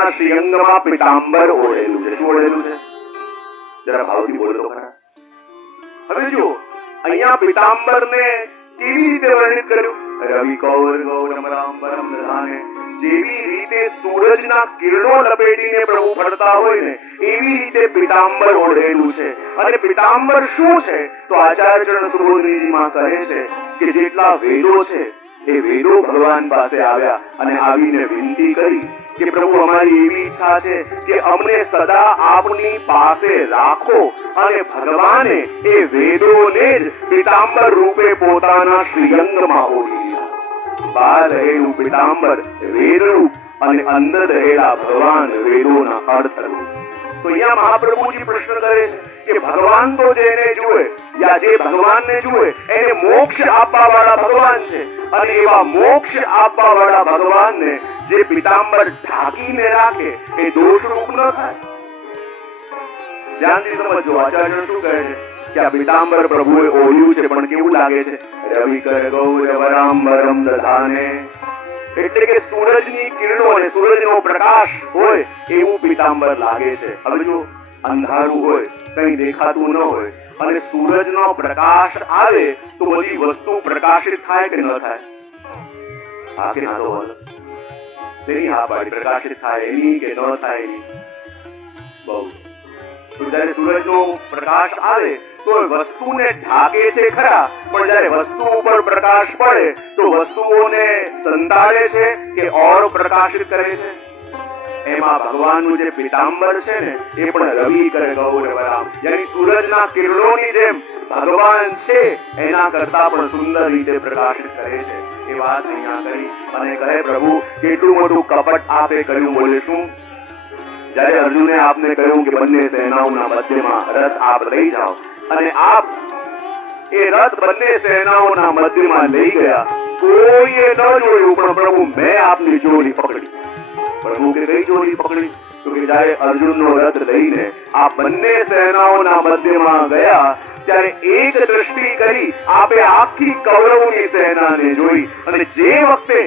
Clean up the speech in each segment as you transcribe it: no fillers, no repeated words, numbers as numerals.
પોતાના શ્રીઅંગમાં પીતાંબર ઓઢેલું છે. શું ઓઢેલું છે? જરા ભાવથી બોલો ખરા. હવે જો અહીંયા પીતાંબરને કેવી રીતે વર્ણિત કર્યું? રવિ કૌર ગૌરમરાંબરમ દધાને, જેવી રીતે સૂરજના કિરણો લપેટીને પ્રભુ ફરતા હોય ને એવી રીતે પીતાંબર ઓઢેલું છે. અને પીતાંબર શું છે? તો આચાર્ય ચરણ સુબોધનીજીમાં કહે છે કે જેટલા વેદો છે એ વેદો ભગવાન પાસે આવ્યા અને આવીને વિનંતી કરી કે પ્રભુ અમારી એવી ઈચ્છા છે કે અમને સદા આપની પાસે રાખો. અને ભગવાને એ વેદોને જ પીતાંબર રૂપે પોતાના શ્રીઅંગમાં ઓઢી લીધા. બહાર રહેલું પીતાંબર વેદરૂપ અને અંદર રહેલા ભગવાન વેદોના અર્થરૂપ. તો અહીંયા મહાપ્રભુજી પ્રશ્ન કરે છે કે ભગવાન તો જેને જુએ યા જે ભગવાનને જુએ એને મોક્ષ આપવા વાળા ભગવાન છે. અને એવા મોક્ષ આપવા વાળા ભગવાનને જે પીતાંબર ઢાંકીને રાખે એ દોષરૂપ ન થાય. ધ્યાનથી સમજો આચાર્ય શું કહે છે કે આ પીતાંબર પ્રભુએ ઓઢ્યું છે પણ કેવું લાગે છે? રવિકર ગૌરવરાંબરમ દધાને, એટલે કે સૂરજની કિરણો અને સૂરજનો પ્રકાશ હોય એવું પીતાંબર લાગે છે. હવે જો અંધારું હોય, કંઈ દેખાતું ન હોય અને સૂરજનો પ્રકાશ આવે તો બધી વસ્તુ પ્રકાશિત થાય કે ન થાય? હા કે ના? તો તેની હા પાડી, પ્રકાશિત થાય એની કે ન થાય એની. બહુ જયારે સૂરજનો પ્રકાશ આવે તો વસ્તુને ઢાકે છે ખરા, પણ જયારે વસ્તુ ઉપર પ્રકાશ પડે તો વસ્તુઓને સંતાડે છે કે ઓર પ્રકાશિત કરે છે? એમાં ભગવાનનું જે પીતાંબર છે ને એ પણ રવિ કરે ગૌરવરામ, યાની સૂરજના કિરણોની જેમ ભગવાન છે એના કરતા પણ સુંદર રીતે પ્રકાશિત કરે છે. એ વાત અહીંયા કરી અને કહે પ્રભુ કેટલું મોટું કપટ આપે કર્યું. બોલે શું? જયારે અર્જુને આપને કહ્યું કે બંને સેનાઓના મધ્યમાં રથ આપ લઈ જાઓ અને આપ એ રથ બંને સેનાઓના મધ્યમાં લઈ ગયા, કોઈએ ન જોયું પણ પ્રભુ મેં આપની જોડી પકડી. પ્રભુ કે કઈ જોડી પકડી? તો કે જયારે અર્જુનનો રથ લઈને આ બંને સેનાઓના મધ્યમાં ગયા ત્યારે એક દ્રષ્ટિ કરી આપે આખી કૌરવોની સેનાને જોઈ અને જે વખતે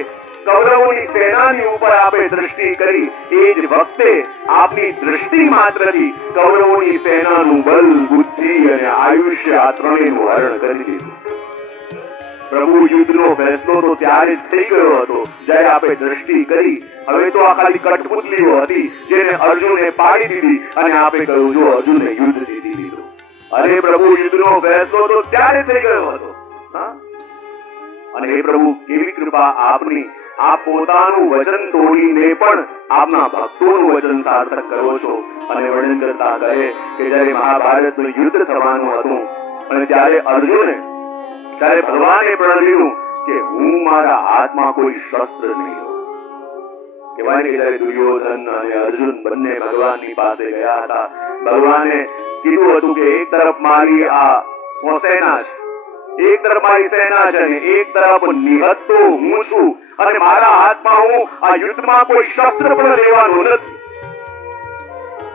કૌરવોની સેનાની ઉપર આપે દ્રષ્ટિ કરી એ જ વખતે આપની દ્રષ્ટિ માત્રથી કૌરવોની સેનાનું બલ, બુદ્ધિ અને આયુષ્ય આ ત્રણેયનું હરણ કરી દીધું. પ્રભુ યુદ્ધનો ફેસલો તો ત્યારે થઈ ગયો હતો જ્યારે આપે દ્રષ્ટિ કરી. હવે તો આ ખાલી કઠપુતલીઓ હતી જેને અર્જુને પાડી દીધી અને આપે કહ્યું જો અર્જુને યુદ્ધ જીતી લીધું. અરે પ્રભુ યુદ્ધનો ફેસલો તો ત્યારે થઈ ગયો હતો. અને હે પ્રભુ કેવી કૃપા આપની, આપ પોતાનું વચન તોડીને પણ આપના ભક્તોનું વચન સાર્થક કરો છો. અને વર્ણન કરતા કહે કે જ્યારે મહાભારતનું યુદ્ધ થવાનું હતું અને ત્યારે અર્જુને, ત્યારે ભગવાને પ્રણવ્યું કે હું મારા હાથમાં કોઈ શસ્ત્ર નહીં લઉં. કહેવાય ને કે જ્યારે દુર્યોધન અને અર્જુન બંને ભગવાનની પાસે ગયા હતા, ભગવાને કીધું હતું કે એક તરફ મારી આ સેના છે, એક તરફ મારી સેના છે અને એક તરફ નિહત તો હું છું અને મારા હાથમાં હું આ યુદ્ધમાં કોઈ શસ્ત્ર પણ લેવાનું નથી.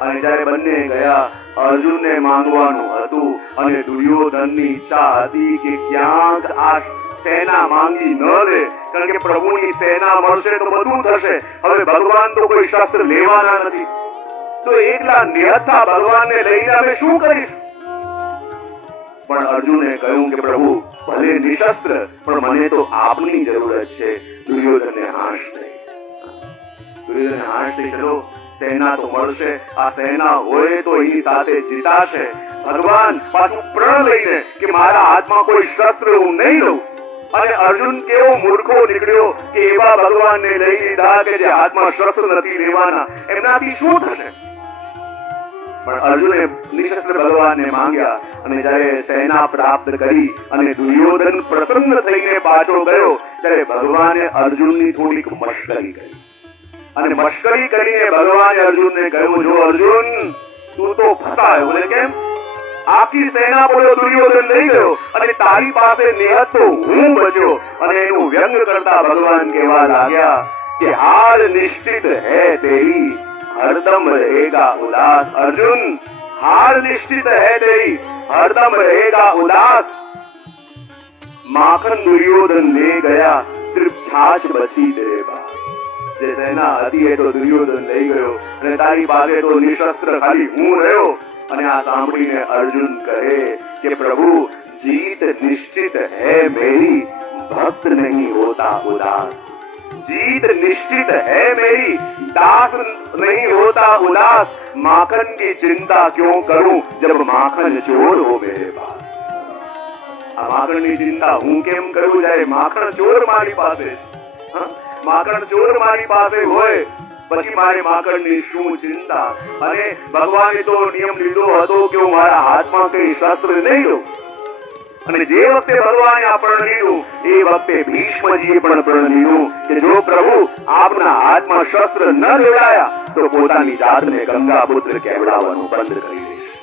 અને જ્યારે બંને ગયા, અર્જુનને માંગવાનું હતું અને દુર્યોધનની ઈચ્છા હતી કે ક્યાંક આ સેના માંગી ન લે, કારણ કે પ્રભુની સેના મળશે તો બધું થશે. હવે ભગવાન તો કોઈ શસ્ત્ર લેવાના નથી, તો એકલા નિહતા ભગવાનને લઈને અમે શું કરીશું? પણ અર્જુને કહ્યું કે પ્રભુ ભલે નિશસ્ત્ર પણ મને તો આપની જરૂરત છે. દુર્યોધનને હાશ થઈ. દુર્યોધનને હાશ થઈ, ચલો સેના તો મળશે, આ સેના હોય તો એની સાથે જીતાશે. ભગવાન પાછું પ્રણ લઈને કે મારા હાથમાં કોઈ શસ્ત્ર હું નહીં લઉં. અને અર્જુન કેવો મૂર્ખો નીકળ્યો કે એવા ભગવાનને લઈ લીધા કે જે હાથમાં શસ્ત્ર નથી લેવાના, એમનાથી શું થશે? પણ અર્જુને નિશસ્ત્ર ભગવાનને માંગ્યા અને જ્યારે સેના પ્રાપ્ત કરી અને દુર્યોધન પ્રસન્ન થઈને પાછો ગયો ત્યારે ભગવાને અર્જુનની થોડીક મશ્કરી કરી. અને મશ્કરી કરીને ભગવાને અર્જુનને કહ્યું જો અર્જુન તું તો ફસાયો. અને કેમ? આખી સેના બોલો દુર્યોધન લઈ ગયો અને તારી પાસે નિહત તો હું બચ્યો. અને એનું વ્યંગ કરતા ભગવાન કહેવા લાગ્યા કે હાર નિશ્ચિત હૈ તેરી, हरदम रहेगा उदास. अर्जुन हार निश्चित है तेरी, हरदम रहेगा उदास. माखन दुर्योधन ले गया, सिर्फ छाछ बची तेरे पास. જે સેના હતી એ તો દુર્યોધન લઈ ગયો અને તારી પાસે તો નિશસ્ત્ર ખાલી હું રહ્યો. અને આ સાંભળીને અર્જુન કહે કે પ્રભુ जीत निश्चित है मेरी, भक्त नहीं होता उदास. जीत निश्चित है मेरी, दास नहीं होता उदास. माखन की चिंता क्यों करूं जब माखन चोर हो मेरे पास. આ માખણની ચિંતા હું કેમ કરું જ્યારે માખણ ચોર મારી પાસે છે. માખણ ચોર મારી પાસે હોય પછી મારે માખણની શું ચિંતા. અને ભગવાને તો નિયમ લીધો હતો કે હું મારા હાથમાં કઈ શસ્ત્ર નહીં લઉં. અને જે વખતે ભગવાને આ પ્રણ લીધું એ વખતે ભીષ્મજીએ પણ પ્રણ લીધું કે જો પ્રભુ આપના હાથમાં શસ્ત્ર ન લેવડાયા તો પોતાની જાતને ગંગાપુત્ર કહેવડાવવાનું બંધ કરી દઈશ.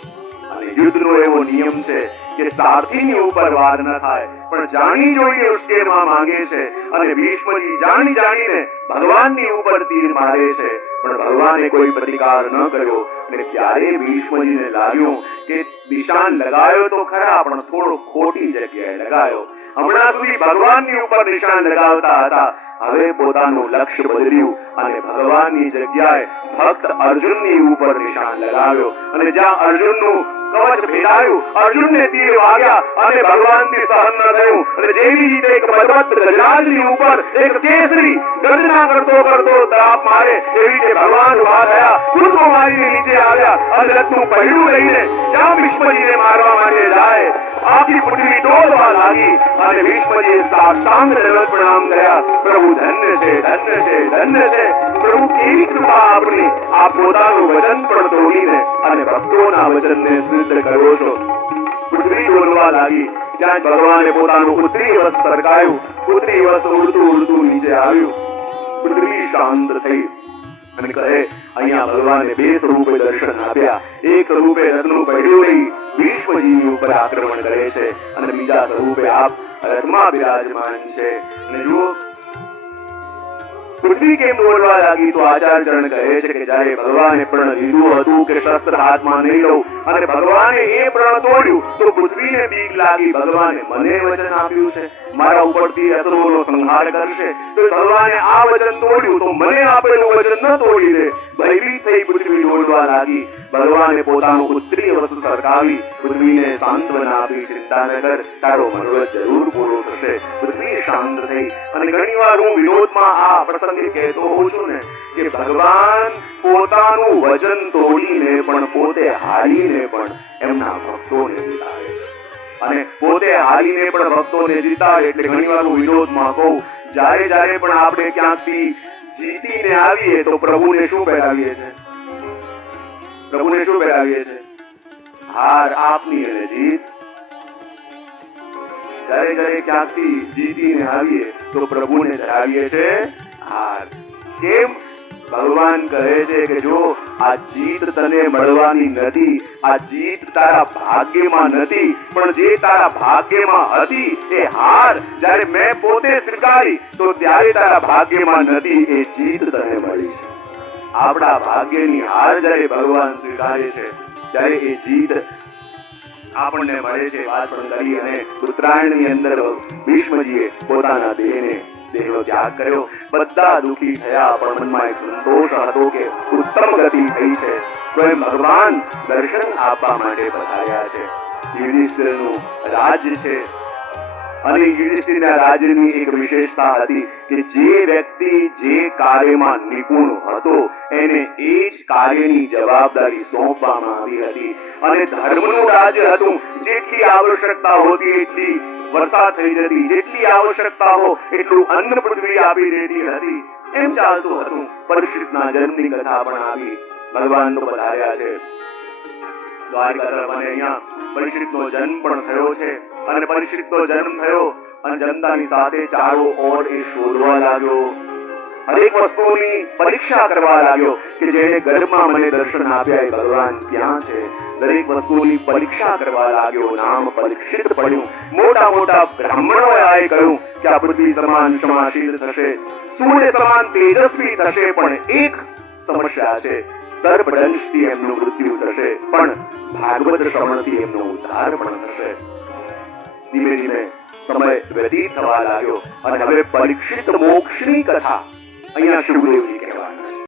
અને યુદ્ધનો એવો નિયમ છે કે સારથીની ઉપર વાર ન થાય પણ જાણી જોઈને ઉશ્કેરવા માંગે છે. અને ભીષ્મજી જાણી જાણીને ભગવાનની ઉપર તીર મારે છે પણ ભગવાને કોઈ પ્રતિકાર ન કર્યો. અને ત્યારે ભીષ્મજીને લાગ્યું કે નિશાન લગાવ્યો તો ખરા પણ થોડો ખોટી જગ્યાએ લગાવ્યો. હમણાં સુધી ભગવાનની ઉપર નિશાન લગાવતા હતા, હવે પોતાનું લક્ષ્ય બદલ્યું અને ભગવાનની જગ્યાએ ભક્ત અર્જુનની ઉપર નિશાન લગાવ્યો. અને જ્યાં અર્જુનનું કવચ ભેદાયું, અર્જુનને તીર વાગ્યા અને ભગવાનથી સહન ન થયું. અને જેવી રીતે એક પર્વત ગજરાજની ઉપર એક કેસરી ગર્જના કરતો કરતો તરાપ મારે એવી રીતે ભગવાન ઉભા થયા, કૂદકો મારીને નીચે આવ્યા અને રથનું પૈડું લઈને જ્યાં ભીષ્મજીને મારવા માટે જાય આખી પૃથ્વી ડોલવા લાગી. અને ભીષ્મજીએ સાષ્ટાંગ દંડવત પ્રણામ કર્યા. પ્રભુ ધન્ય છે, ધન્ય છે, ધન્ય છે. પ્રભુ કેવી કૃપા આપની, આપ પોતાનું વચન પણ તોડીને અને ભક્તોના વચનને સિદ્ધ કરો છો. પૃથ્વી ડોલવા લાગી. ત્યાં ભગવાને પોતાનું ઉત્તરી વસ્ત્ર સરકાયું. ઉત્તરી વસ્ત્ર ઉડતું ઉડતું નીચે આવ્યું. પૃથ્વી શાંત થઈ અને કહે અહીંયા ભગવાને બે સ્વરૂપે દર્શન આપ્યા. એક સ્વરૂપે રથનું પૈડું લઈ ભીષ્મજીની ઉપર આક્રમણ કરે છે અને બીજા સ્વરૂપે આપ રથમાં બિરાજમાન છે. અને જુઓ પૃથ્વી કેમ બોલવા લાગી તો આચાર્યચરણ કહે છે કે જ્યારે ભગવાને પ્રણ લીધું હતું કે શસ્ત્ર હાથમાં નહીં લઉં અને ભગવાને એ પ્રણ તોડ્યું તો પૃથ્વીને બીક લાગી. ભગવાને મને વચન આપ્યું છે મારા ઉપરથી અસુરોનો સંહાર કરશે, તો ભગવાને આ વચન તોડ્યું તો મને આપેલું વચન ન તોડી દે. ભયભીત થઈ પૃથ્વી ડોલવા લાગી. ભગવાને પોતાનું ઉત્તરીય વસ્ત્ર સરકાવી પૃથ્વીને સાંત્વના આપી, ચિંતા ન કર, તારો મનોરથ જરૂર પૂરો થશે. પૃથ્વી શાંત થઈ. અને ઘણી વાર હું વિરોધમાં આ પ્રસંગે કહેતો હોઉં છું ને કે ભગવાન પોતાનું વચન તોડીને પણ પોતે હારીને પણ એમના ભક્તોને જીતાડે છે. અને પોતે હારીને પણ ભક્તોને જીતાડે એટલે ઘણી વાર હું વિરોધમાં કહું જ્યારે જ્યારે પણ આપણે ક્યાંકથી જીતીને આવીએ તો પ્રભુને શું પહેરાવીએ છે? પ્રભુને શું પહેરાવીએ છે? હાર આપની અને જીત. જ્યારે જ્યારે ક્યાંકથી જીતીને આવીએ તો પ્રભુને ધરાવીએ છે હાર. કેમ? ભગવાન કહે છે કે જો આ જીત તને મળવાની નથી, આ જીત તારા ભાગ્યમાં નથી, પણ જે તારા ભાગ્યમાં હતી એ હાર જ્યારે મેં પોતે સ્વીકારી તો ત્યારે તારા ભાગ્યમાં નથી એ જીત તને મળી છે. આપણા ભાગ્યની હાર જ્યારે ભગવાન સ્વીકારે છે ત્યારે એ જીત આપણને મળે છે. વાત પણ કરી અને ઉત્તરાયણની અંદર ભીષ્મજીએ પોતાના દેહનો ત્યાગ કર્યો. બધા દુઃખી થયા પણ મનમાં એક સંતોષ હતો કે ઉત્તમ ગતિ થઈ છે. સ્વયં ભગવાન દર્શન આપવા માટે પધાર્યા છે. યુધિષ્ઠિરનું રાજ્ય છે અને યુધિષ્ઠિરના રાજ્યની એક વિશેષતા હતી કે જે વ્યક્તિ જે કાર્યમાં નિપુણ હતો એને એ જ કાર્યની જવાબદારી સોંપવામાં આવી હતી. અને ધર્મનું રાજ્ય હતું. જેટલી આવશ્યકતા હોતી એટલી વર્ષા થઈ જતી, જેટલી આવશ્યકતા હો એટલું અન્ન પૃથ્વી આપી દેતી હતી. એમ ચાલતું હતું. પરીક્ષિતના જન્મની કથા પણ આવી. ભગવાન તો પધાર્યા છે દ્વારિકા તરફ અને અહીંયા પરીક્ષિતનો જન્મ પણ થયો છે. અને પરીક્ષિતનો જન્મ થયો અને જનતાની સાથે ચારો ઓર એ શોધવા લાગ્યો. હરેક વસ્તુની પરીક્ષા કરવા લાગ્યો કે જેને ઘરમાં મને દર્શન આપ્યા એ ભગવાન ક્યાં છે. દરેક વસ્તુની પરીક્ષા કરવા લાગ્યો. નામ પરીક્ષિત પડ્યું. મોટા મોટા બ્રાહ્મણોએ આએ કહ્યું કે આ પૃથ્વી સમાન ક્ષમાશીલ થશે, સૂર્ય સમાન તેજસ્વી થશે, પણ એક સમસ્યા છે, સર્પદંશથી એમનું મૃત્યુ થશે પણ ભાગવત શ્રવણથી એમનો ઉદ્ધાર પણ થશે. ધીમે ધીમે સમય વ્યતીત થવા લાગ્યો અને હવે પરીક્ષિત મોક્ષની કથા અહીંયા સુખદેવજી કહેવાના